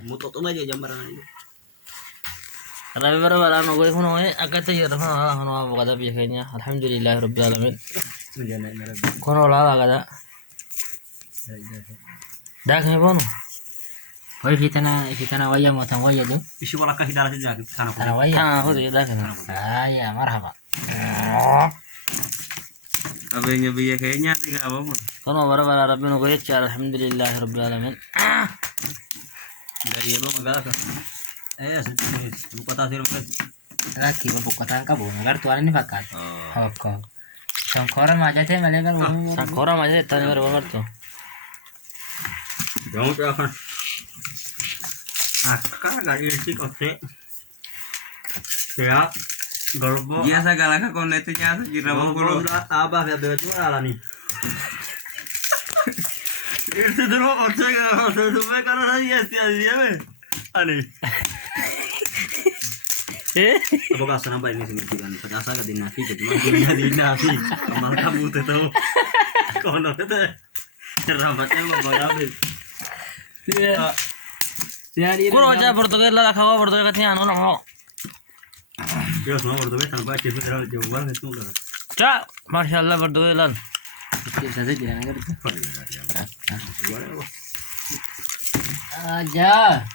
Mutot aja jambaran aja. Rabi bara no gue kuno agak tuh ya kuno apa kata biasanya. Alhamdulillahirabbil alamin. Kuno lala kata. Dah kami bono. Koi kita na waya mau tang waya tuh. Isu wala kahidara saja sana. Tanah waya. Ah, udah dah kan. Ya marhaba. Abenya biaya kayaknya tiga apa pun. Kuno bara Rabi no gue alhamdulillahirabbil alamin. Dari apa magala ka? Buka tasir makan. Lagi buka tangka bu, agar tuan ini pakai. Oke. Sangkoran aja teh malah kan. Sangkoran aja tanya berapa tuh. Jangan kan. Akar gak isi kote. Siap. Golbo. Biasa galaka konetinya segira mangkulu. Abah ya bebas ala nih. Itu dulu kote gak kote karena dia me. Ani. Apa kasar apa ini sini kan? Pecasa ke dinasi ke dinasi. Kamal kamu tuh tahu. Kono itu cerapatnya mau habis. Kuro aja Portugal lah kau Portugal katanya anu no. Yo no Portugal tanpa cipu terlalu jauh banget itu udah. Cak, masya Allah Portugalan. Saja jangan ngerti. Aja. Aja.